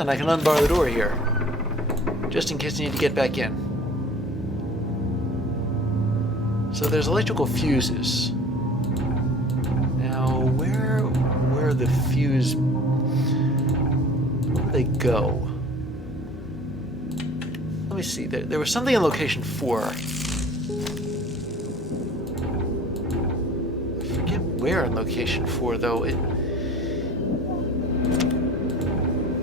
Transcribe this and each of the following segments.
Ah, and I can unbar the door here. Just in case I need to get back in. So there's electrical fuses. Now, where are the fuse... Where do they go? Let me see. There was something in location 4. I forget where in location 4, though.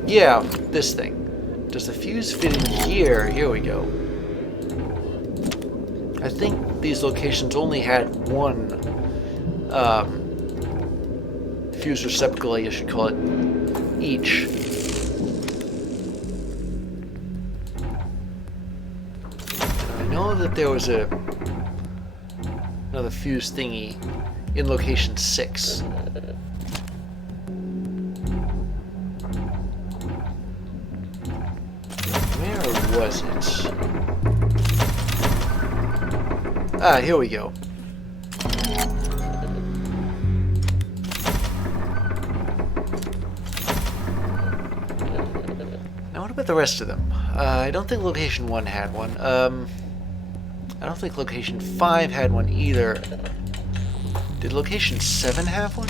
Yeah, this thing. Does the fuse fit in here? Here we go. I think these locations only had one fuse receptacle, I guess you'd call it, each. I know that there was another fuse thingy in location 6. Where was it? Ah, here we go. Now what about the rest of them? I don't think location 1 had one. I don't think location 5 had one either. Did location 7 have one?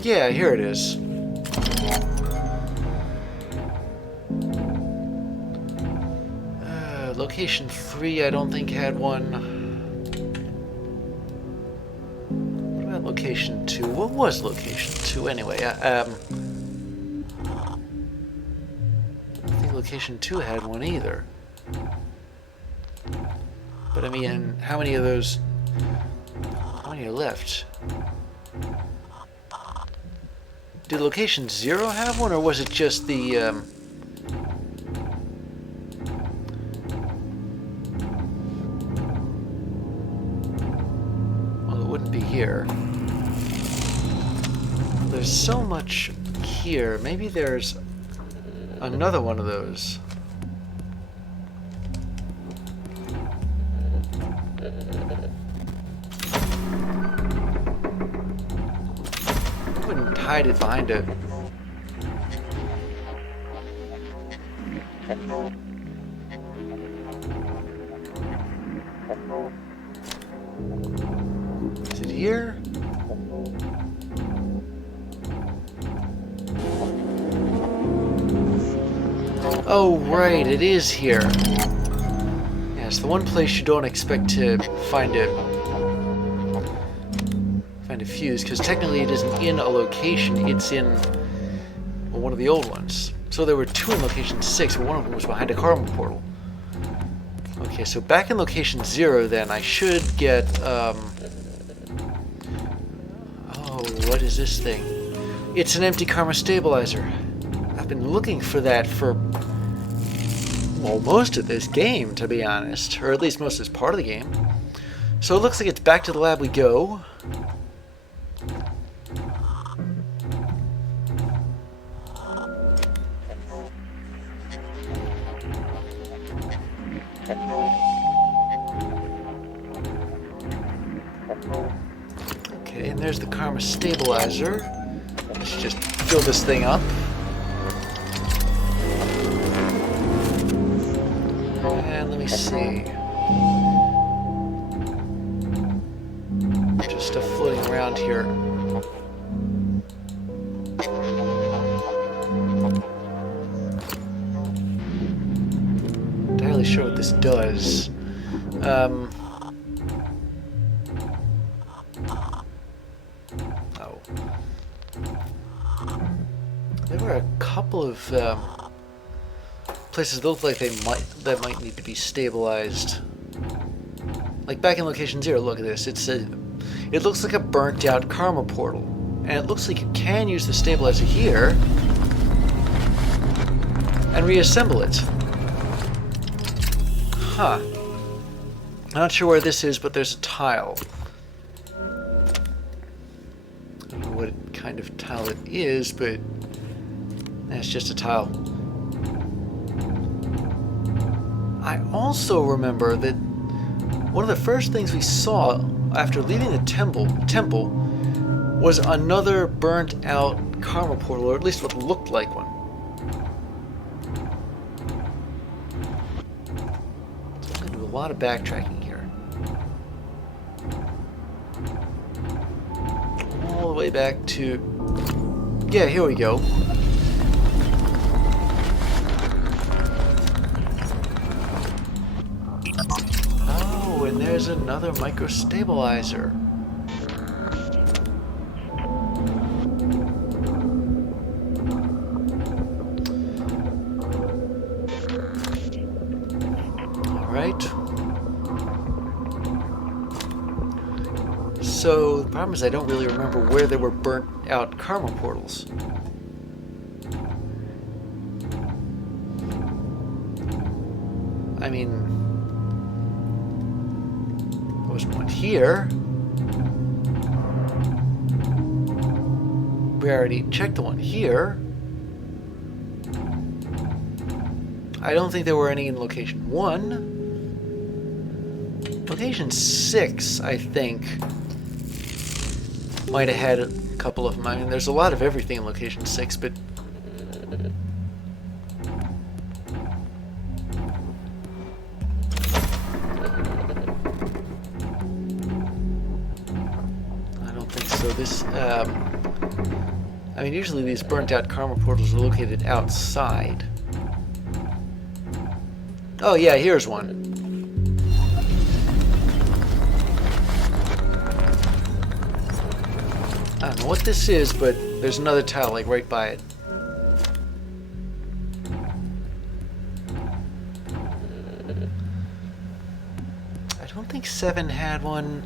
Yeah, here it is. Location 3, I don't think had one. What about location 2? What was location 2 anyway? I don't think location 2 had one either. But I mean, how many of those? How many are left? Did location 0 have one, or was it just the, well, it wouldn't be here. There's so much here. Maybe there's another one of those. Hide it behind it. Is it here? Oh, right, it is here. Yes, the one place you don't expect to find a fuse, because technically it isn't in a location, it's in one of the old ones. So there were 2 in location 6, but one of them was behind a karma portal. Okay, so back in location 0 then, I should get, oh, what is this thing? It's an empty karma stabilizer. I've been looking for that for, well, most of this game, to be honest, or at least most of this part of the game. So it looks like it's back to the lab we go. Okay, and there's the karma stabilizer. Let's just fill this thing up. And let me see. Just stuff floating around here. Not entirely sure what this does. There were a couple of places that look like that might need to be stabilized. Like back in location 0, look at this. It looks like a burnt out karma portal, and it looks like you can use the stabilizer here and reassemble it. Huh. I'm not sure where this is, but there's a tile. I don't know what kind of tile it is, but it's just a tile. I also remember that one of the first things we saw after leaving the temple was another burnt out karma portal, or at least what looked like one. So I'm going to do a lot of backtracking here. All the way back to... yeah, here we go. Oh, and there's another microstabilizer. So the problem is I don't really remember where there were burnt out karma portals. I mean, there was one here. We already checked the one here. I don't think there were any in location 1. Location 6, I think, might have had a couple of them. I mean, there's a lot of everything in location 6, but... I don't think so. This, I mean, usually these burnt out karma portals are located outside. Oh yeah, here's one. I don't know what this is, but there's another tile, like, right by it. I don't think 7 had one.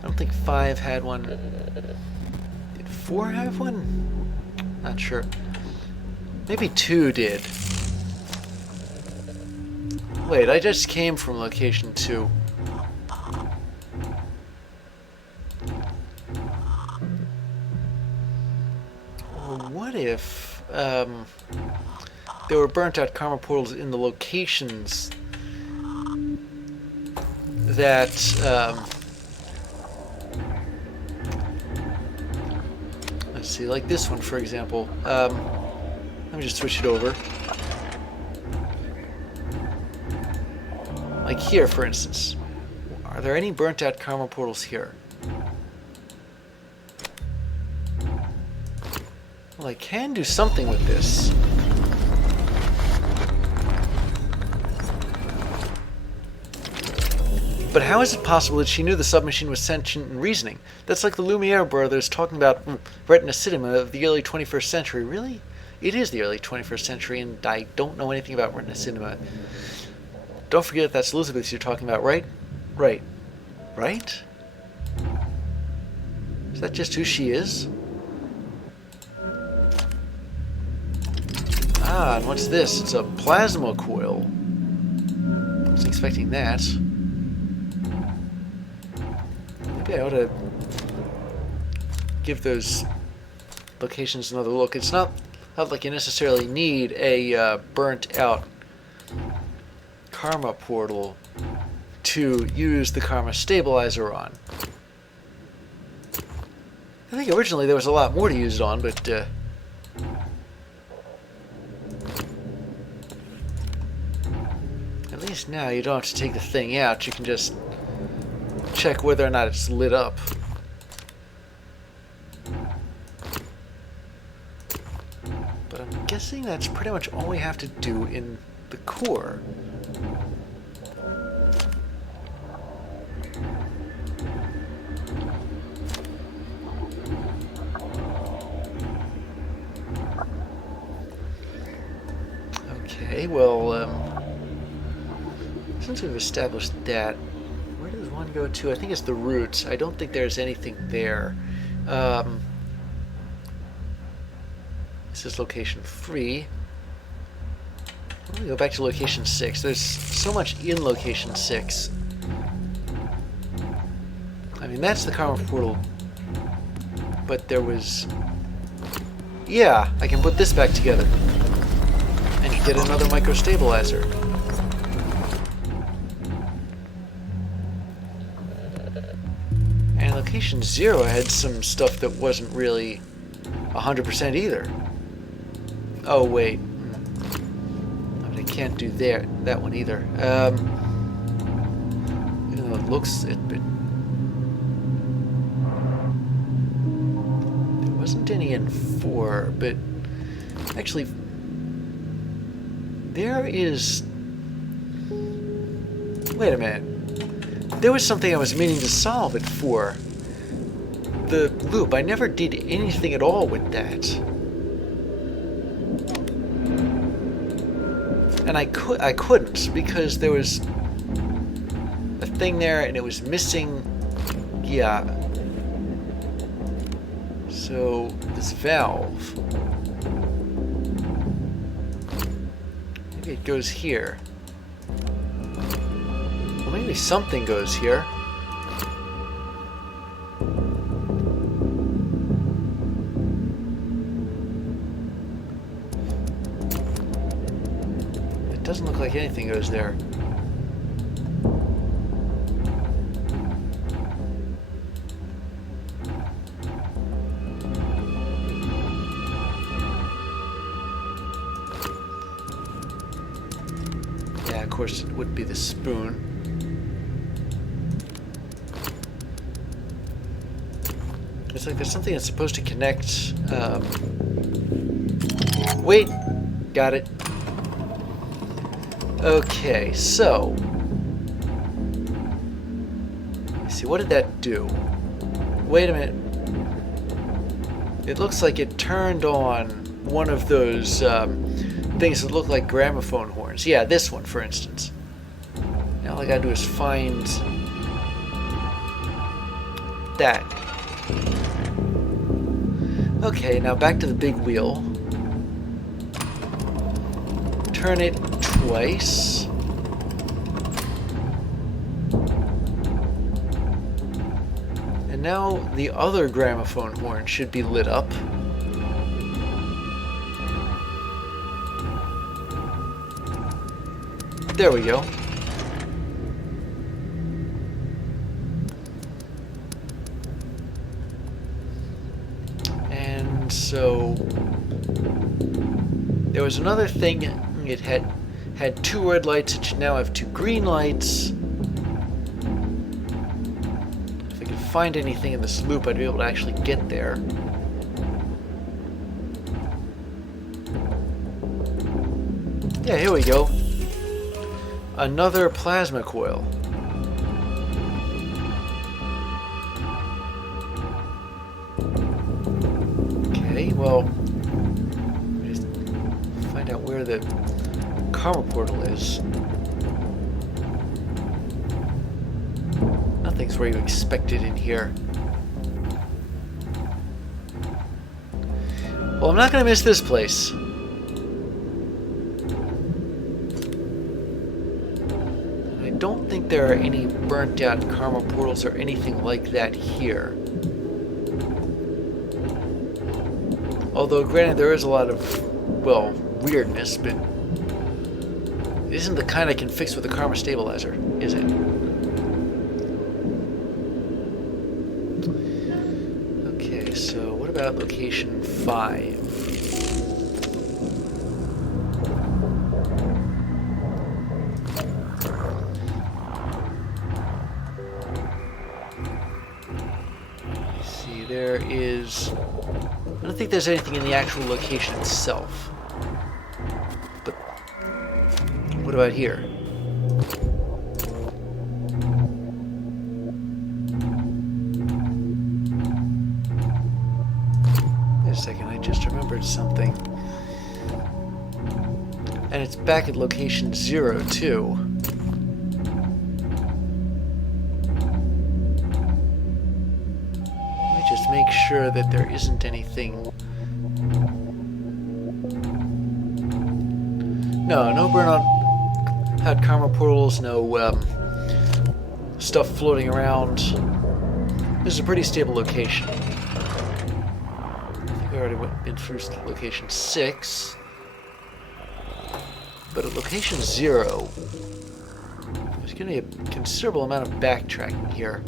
I don't think 5 had one. Did 4 have one? Not sure. Maybe 2 did. Wait, I just came from location 2. What if there were burnt out karma portals in the locations that let's see, like this one, for example. Let me just switch it over. Like here, for instance. Are there any burnt out karma portals here? Well, I can do something with this. But how is it possible that she knew the submachine was sentient and reasoning? That's like the Lumiere brothers talking about retina cinema of the early 21st century. Really? It is the early 21st century, and I don't know anything about retina cinema. Don't forget that's Elizabeth you're talking about, right? Right. Right? Is that just who she is? Ah, and what's this? It's a plasma coil. I wasn't expecting that. Maybe I ought to give those locations another look. It's not like you necessarily need a burnt out karma portal to use the karma stabilizer on. I think originally there was a lot more to use it on, but at least now you don't have to take the thing out. You can just check whether or not it's lit up. But I'm guessing that's pretty much all we have to do in the core. Okay, well, since we've established that, where does one go to? I think it's the roots. I don't think there's anything there. This is location 3. Let me go back to location 6. There's so much in location 6 mean, that's the karma portal. But there was... Yeah, I can put this back together. And get another micro-stabilizer. And location 0 had some stuff that wasn't really 100% either. Oh, wait. I can't do that one either. Even though it looks... there wasn't any in 4, but actually there is... Wait a minute. There was something I was meaning to solve at 4. The loop. I never did anything at all with that. And I couldn't because there was a thing there and it was missing. Yeah. So this valve, maybe it goes here. Well, maybe something goes here. Doesn't look like anything goes there. Yeah, of course it would be the spoon. It's like there's something that's supposed to connect. Wait! Got it. Okay, so let's see, what did that do? Wait a minute. It looks like it turned on one of those things that look like gramophone horns. Yeah, this one, for instance. Now all I gotta do is find that. Okay, now back to the big wheel. Turn it twice. And now the other gramophone horn should be lit up. There we go. And so there was another thing. It had 2 red lights. It should now have 2 green lights. If I could find anything in this loop, I'd be able to actually get there. Yeah, here we go. Another plasma coil. Okay, well, just find out where the karma portal is. Nothing's where you expect it in here. Well, I'm not going to miss this place. I don't think there are any burnt out karma portals or anything like that here. Although, granted, there is a lot of, well, weirdness, but it isn't the kind I can fix with a karma stabilizer, is it? Okay, so what about location 5? See, there is... I don't think there's anything in the actual location itself. But what about here? Wait a second, I just remembered something. And it's back at location 0 too. Let me just make sure that there isn't anything. No burnout had karma portals, no stuff floating around. This is a pretty stable location. I think we already been through location 6. But at location 0, there's going to be a considerable amount of backtracking here.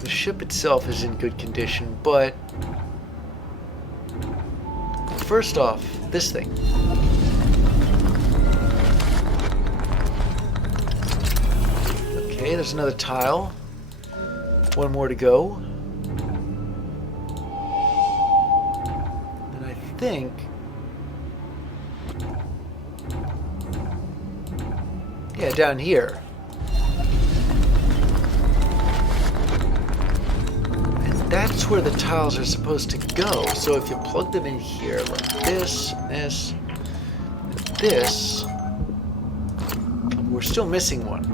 The ship itself is in good condition, but first off, this thing. Okay, there's another tile. One more to go. And I think... yeah, down here. That's where the tiles are supposed to go. So if you plug them in here, like this, this, and this, we're still missing one.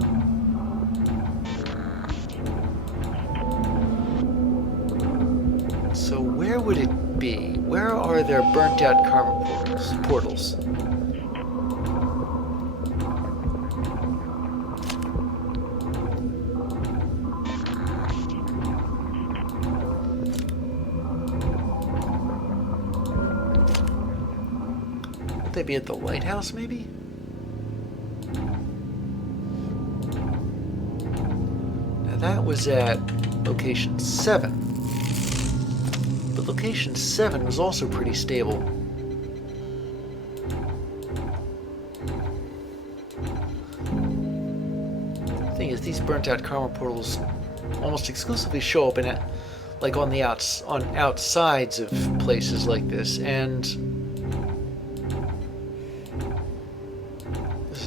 So where would it be? Where are there burnt out karma portals? They be at the lighthouse, maybe? Now that was at location 7. But location 7 was also pretty stable. The thing is, these burnt out karma portals almost exclusively show up in like on the outsides of places like this, and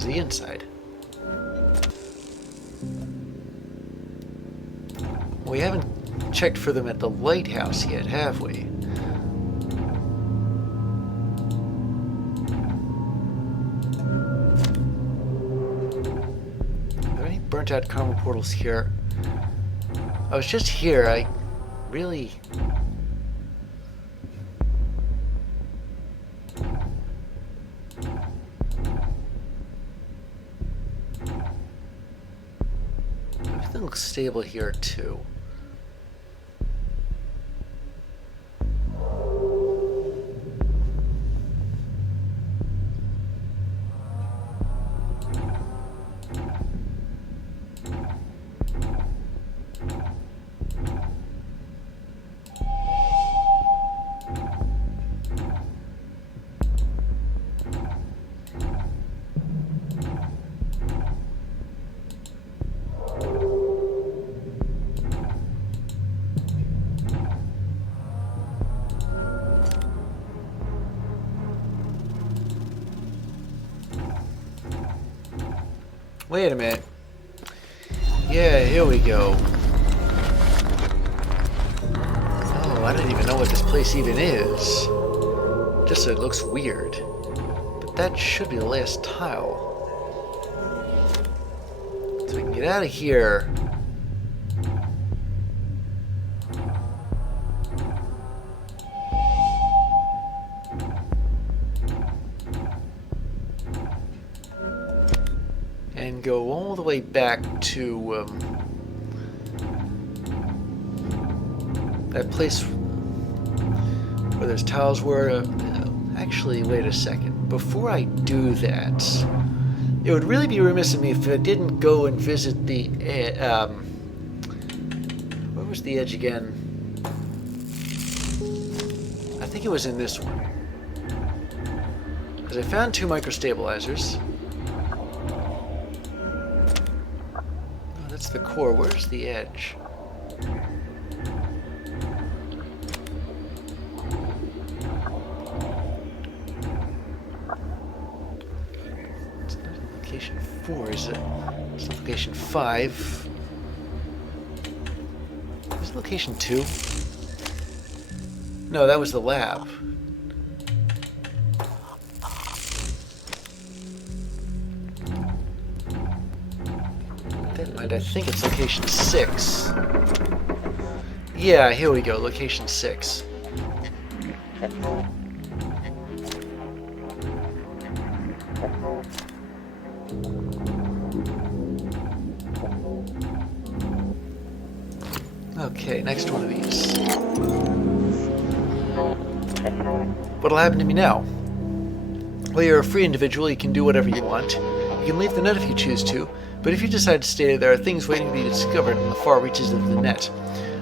the inside. We haven't checked for them at the lighthouse yet, have we? Are there any burnt out karma portals here? I was just here. I really... looks stable here too. Wait a minute. Yeah, here we go. Oh, I don't even know what this place even is. Just so it looks weird. But that should be the last tile. So we can get out of here. And go all the way back to that place where those tiles were. Actually, wait a second. Before I do that, it would really be remiss of me if I didn't go and visit the... where was the edge again? I think it was in this one. Because I found 2 microstabilizers. That's the core. Where's the edge? It's not location 4, is it? It's location 5. Is it location 2? No, that was the lab. I think it's location 6. Yeah, here we go, location 6. Okay, next one of these. What'll happen to me now? Well, you're a free individual, you can do whatever you want. You can leave the net if you choose to, but if you decide to stay, there are things waiting to be discovered in the far reaches of the net.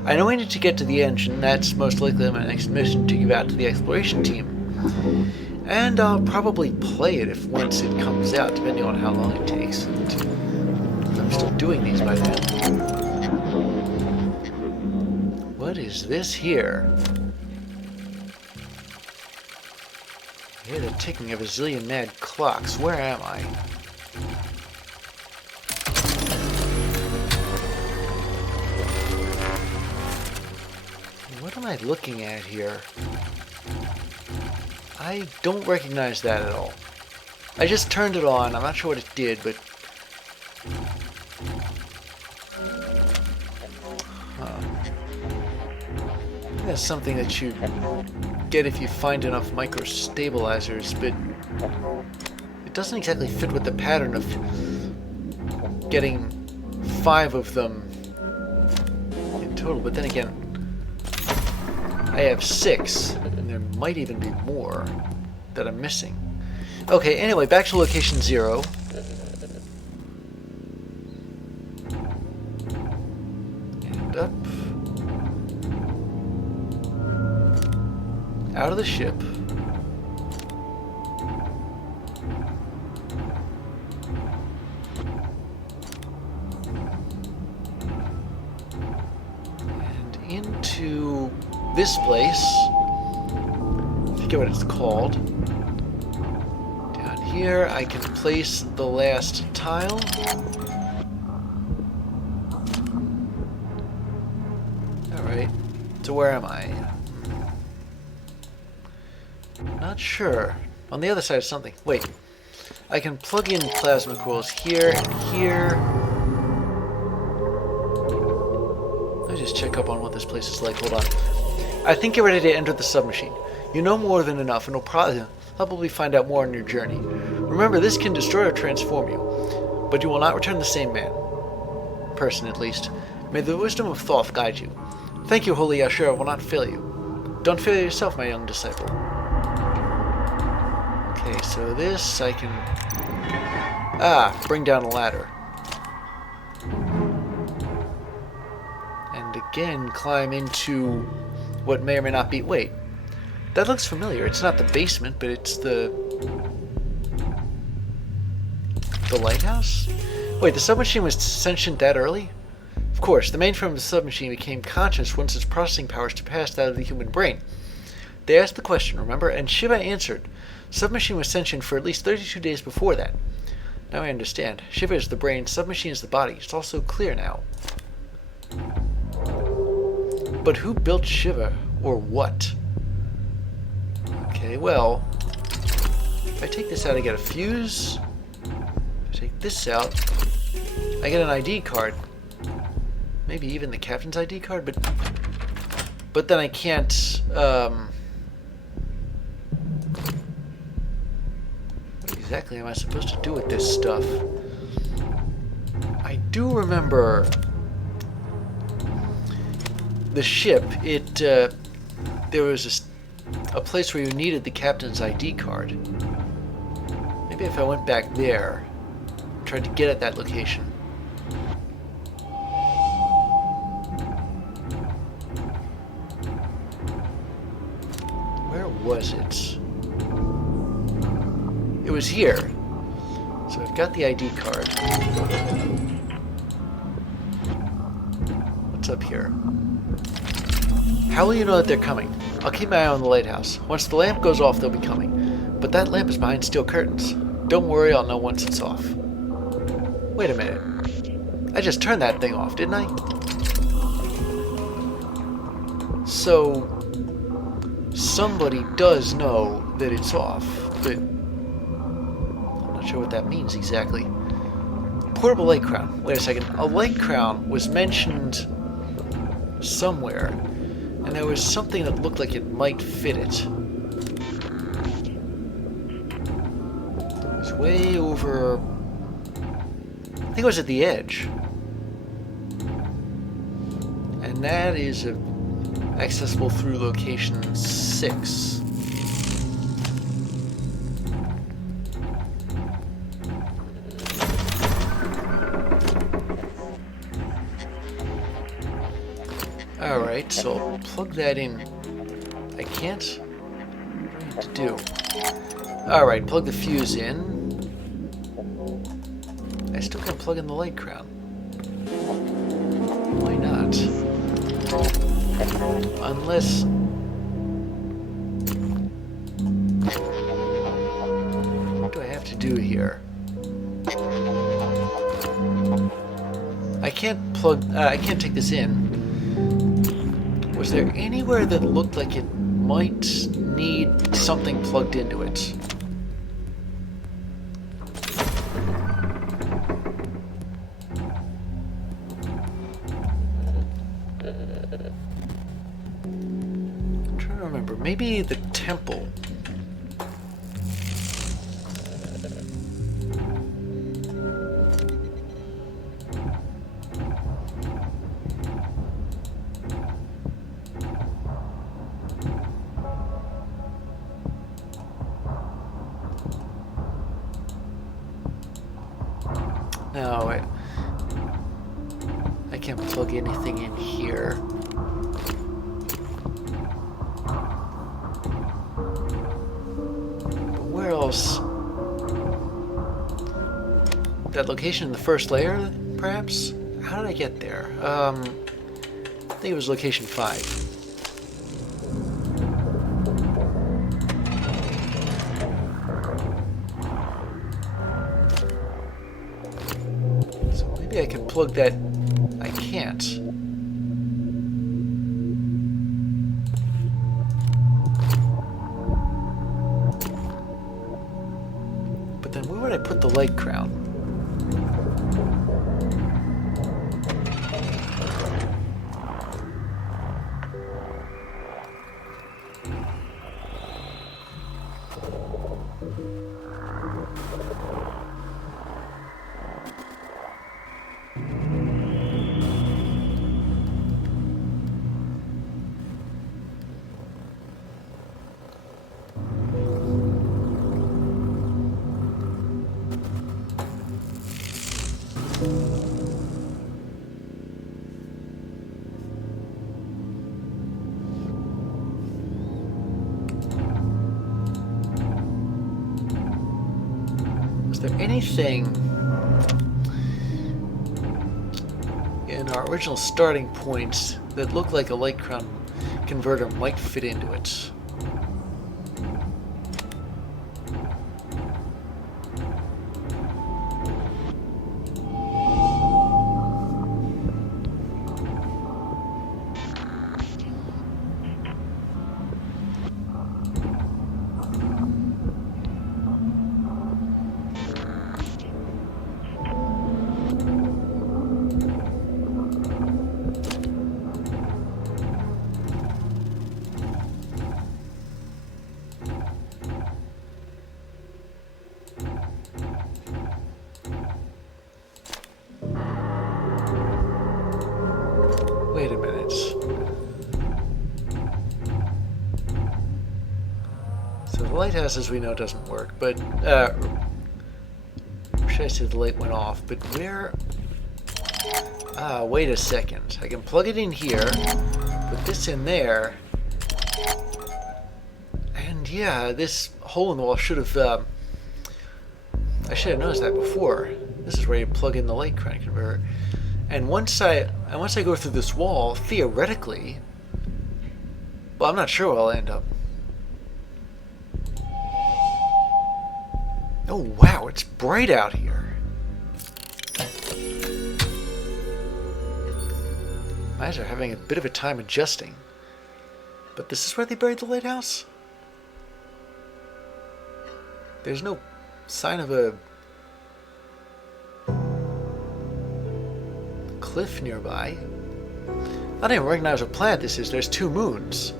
I know I need to get to the edge, and that's most likely my next mission to give out to the exploration team. And I'll probably play it if once it comes out, depending on how long it takes. And I'm still doing these by then. What is this here? I hear they're ticking a bazillion mad clocks. Where am I? What am I looking at here? I don't recognize that at all. I just turned it on. I'm not sure what it did, but... That's something that you get if you find enough micro-stabilizers, but it doesn't exactly fit with the pattern of getting 5 of them in total. But then again, I have 6, and there might even be more that I'm missing. Okay, anyway, back to location 0. And up. Out of the ship. And into this place. I forget what it's called. Down here I can place the last tile. Alright, so where am I? Not sure. On the other side of something. Wait. I can plug in plasma coils here and here. Let me just check up on what this place is like. Hold on. I think you're ready to enter the submachine. You know more than enough, and will probably find out more on your journey. Remember, this can destroy or transform you, but you will not return the same man. Person, at least. May the wisdom of Thoth guide you. Thank you, Holy Ashura. I will not fail you. Don't fail yourself, my young disciple. Okay, so this I can... bring down a ladder. And again, climb into what may or may not be... Wait, that looks familiar. It's not the basement, but it's the lighthouse? Wait, the submachine was sentient that early? Of course, the mainframe of the submachine became conscious once its processing powers surpassed that of the human brain. They asked the question, remember, and Shiva answered. Submachine was sentient for at least 32 days before that. Now I understand. Shiva is the brain, Submachine is the body. It's all so clear now. But who built Shiva, or what? Okay, well, if I take this out, I get a fuse. If I take this out, I get an ID card. Maybe even the captain's ID card, but then I can't, what exactly am I supposed to do with this stuff? I do remember the ship. There was a place where you needed the captain's ID card. Maybe if I went back there, tried to get at that location. Where was it? It was here. So I've got the ID card. What's up here? How will you know that they're coming? I'll keep my eye on the lighthouse. Once the lamp goes off, they'll be coming. But that lamp is behind steel curtains. Don't worry, I'll know once it's off. Wait a minute. I just turned that thing off, didn't I? So, somebody does know that it's off, but I'm not sure what that means exactly. Portable light crown. Wait a second. A light crown was mentioned somewhere, and there was something that looked like it might fit it. way over... I think it was at the edge. And that is accessible through location 6. Alright, so I'll plug that in. I can't? What do I need to do? Alright, plug the fuse in. I still can't plug in the light crown. Why not? Unless... What do I have to do here? I can't take this in. Was there anywhere that looked like it might need something plugged into it? I'm trying to remember. Maybe the temple. No, I can't plug anything in here. But where else? That location in the first layer, perhaps? How did I get there? I think it was location 5. I can plug that. I can't. But then where would I put the light crown? Is there anything in our original starting point that looked like a light crown converter might fit into it? Wait a minute. So the lighthouse, as we know, doesn't work, but, should I say the light went off, but where... Ah, wait a second. I can plug it in here, put this in there, and yeah, this hole in the wall should have, I should have noticed that before. This is where you plug in the light crown converter. And once I go through this wall, theoretically, well, I'm not sure where I'll end up. Oh wow, it's bright out here. My eyes are having a bit of a time adjusting. But this is where they buried the lighthouse? There's no sign of a cliff nearby. I don't even recognize what planet this is. There's 2 moons.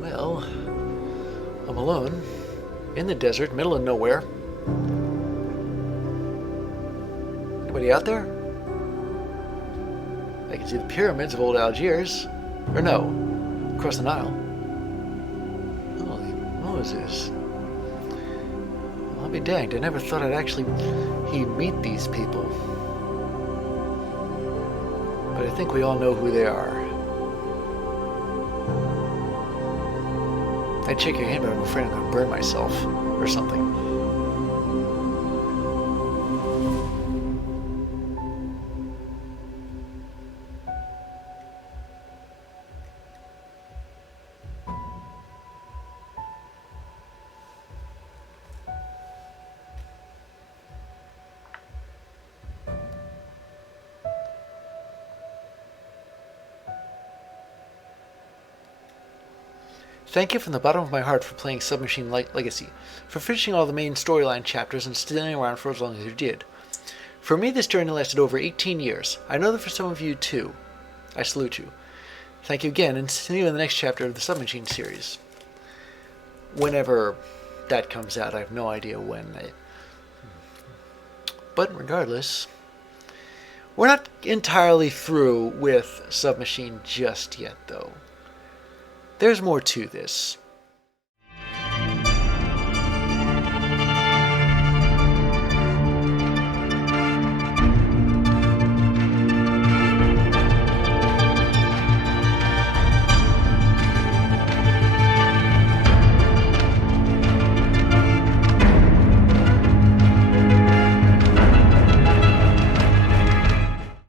Well, I'm alone, in the desert, middle of nowhere. Anybody out there? I can see the pyramids of old Algiers. Or no, across the Nile. Holy Moses. Well, I'll be danged. I never thought I'd actually meet these people. But I think we all know who they are. I'd shake your hand, but I'm afraid I'm going to burn myself or something. Thank you from the bottom of my heart for playing Submachine Legacy, for finishing all the main storyline chapters and sticking around for as long as you did. For me, this journey lasted over 18 years. I know that for some of you, too. I salute you. Thank you again, and see you in the next chapter of the Submachine series. Whenever that comes out, I have no idea when. But regardless, we're not entirely through with Submachine just yet, though. There's more to this.